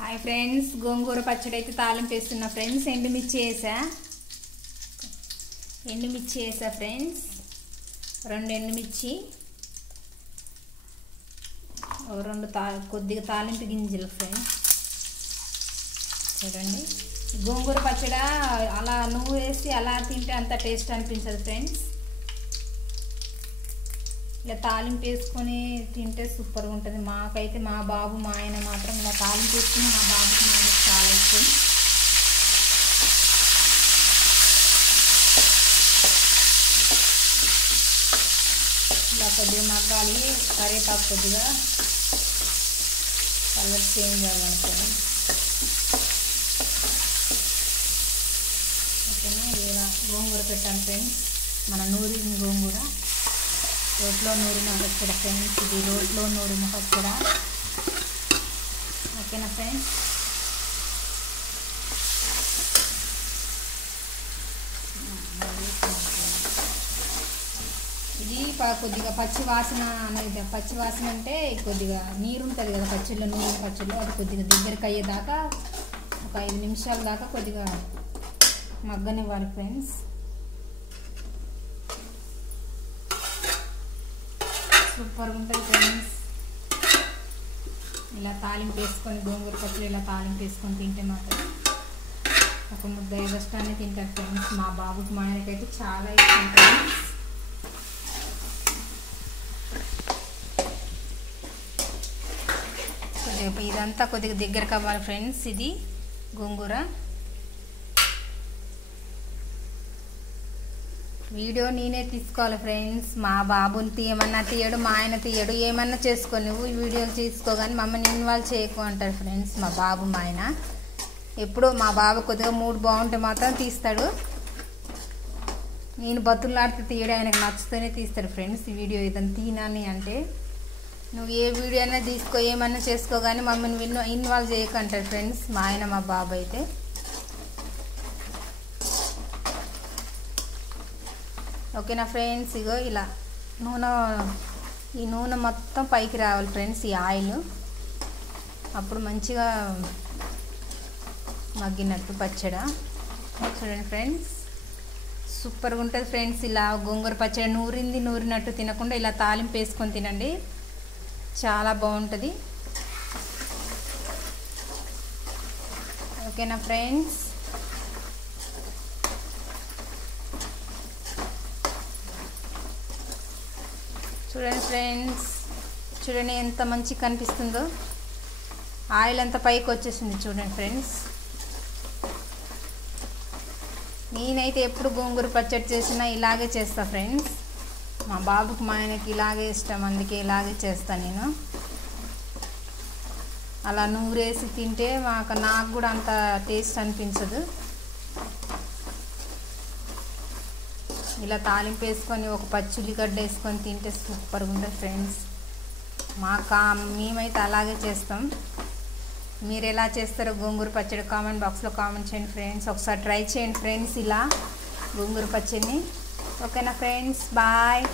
Hi friends, గోంగూర పచ్చడి అయితే తాలింపు వేస్తున్నా ఫ్రెండ్స్. ఎండుమిర్చి వేసా ఫ్రెండ్స్. 2 ఎండుమిర్చి, 2 కొద్దిగా తాలింపు గింజలు ఫ్రెండ్స్. చూడండి, గోంగూర పచ్చడి అలా నువ్వు వేసి అలా తింటే అంత టేస్ట్ అనిపించదు ఫ్రెండ్స్. ఇలా తాలింపు వేసుకొని తింటే సూపర్గా ఉంటుంది. మాకైతే మా బాబు మా ఆయన మాత్రం ఇలా తాలింపు వేసుకుని మా బాబుకి మా ఆయనకి చాలా ఇష్టం. ఇలా కొద్దిగా మగ్గాలి. కరివేపాకు కొద్దిగా కలర్ చేంజ్ అవ్వాలనుకోండి. ఓకేనా? ఇలా గోంగూర పెట్టాను ఫ్రెండ్స్. మన నూరిన గోంగూర, రోట్లో నూరిన పచ్చడి ఫ్రెండ్స్. ఇది రోట్లో నూరిన పచ్చడి. ఓకేనా ఫ్రెండ్స్? ఇది కొద్దిగా పచ్చి వాసన అనేది, పచ్చి వాసన అంటే కొద్దిగా నీరు ఉంటుంది కదా పచ్చడిలో, నూరిన పచ్చడిలో. అది కొద్దిగా దగ్గరికి అయ్యేదాకా ఒక 5 నిమిషాల దాకా కొద్దిగా మగ్గనివ్వాలి ఫ్రెండ్స్. సూపర్గా ఉంటుంది ఫ్రెండ్స్. ఇలా తాలింపు వేసుకొని గోంగూర పచ్చడి ఇలా తాలింపు వేసుకొని తింటే మాత్రం ఒక ముద్ద ఇష్టంగానే తింటారు ఫ్రెండ్స్. మా బాబుకి మా ఆయనకైతే చాలా ఇష్టం ఫ్రెండ్స్. ఇదంతా కొద్దిగా దగ్గరకు అవ్వాలి ఫ్రెండ్స్. ఇది గోంగూర వీడియో నేనే తీసుకోవాలి ఫ్రెండ్స్. మా బాబుని తీయడు, మా ఆయన తీయడు. ఏమన్నా చేసుకో, నువ్వు వీడియోలు తీసుకోగాని మమ్మల్ని ఇన్వాల్వ్ చేయకు అంటారు ఫ్రెండ్స్ మా బాబు మా ఆయన. ఎప్పుడో మా బాబు కొద్దిగా మూడ్ బాగుంటే మాత్రం తీస్తాడు. నేను బతులాడితే తీయడు, ఆయనకు నచ్చుతూనే తీస్తాడు ఫ్రెండ్స్. ఈ వీడియో ఏదైనా తీనాని అంటే నువ్వు ఏ వీడియో అయినా తీసుకో, ఏమన్నా చేసుకో కానీ మమ్మల్ని ఇన్వాల్వ్ చేయకు అంటారు ఫ్రెండ్స్ మా ఆయన మా బాబు అయితే. ఓకేనా ఫ్రెండ్స్? ఇగో ఇలా ఈ నూనె మొత్తం పైకి రావాలి ఫ్రెండ్స్, ఈ ఆయిల్. అప్పుడు మంచిగా మగ్గినట్టు పచ్చడి. చూడండి ఫ్రెండ్స్, సూపర్గా ఉంటుంది ఫ్రెండ్స్. ఇలా గోంగూర పచ్చడి నూరినట్టు తినకుండా ఇలా తాలింపు వేసుకొని తినండి, చాలా బాగుంటుంది. ఓకేనా ఫ్రెండ్స్? చూడండి ఫ్రెండ్స్, చూడండి ఎంత మంచిగా కనిపిస్తుందో. ఆయిల్ అంతా పైకి వచ్చేసింది చూడండి ఫ్రెండ్స్. నేనైతే ఎప్పుడు గోంగూర పచ్చడి చేసినా ఇలాగే చేస్తా ఫ్రెండ్స్. మా బాబుకి మా ఆయనకి ఇలాగే ఇష్టం, అందుకే ఇలాగే చేస్తాను నేను. అలా నూరేసి తింటే నాకు కూడా అంత టేస్ట్ అనిపించదు. ఇలా తాలింపు వేసుకొని ఒక పచ్చిల్లిగడ్డ వేసుకొని తింటే సూపర్గా ఉంటుంది ఫ్రెండ్స్. మేమైతే అలాగే చేస్తాం. మీరు ఎలా చేస్తారో గోంగూర పచ్చడి కామెంట్ బాక్స్లో కామెంట్ చేయండి ఫ్రెండ్స్. ఒకసారి ట్రై చేయండి ఫ్రెండ్స్ ఇలా గోంగూర పచ్చడిని. ఓకేనా ఫ్రెండ్స్? బాయ్.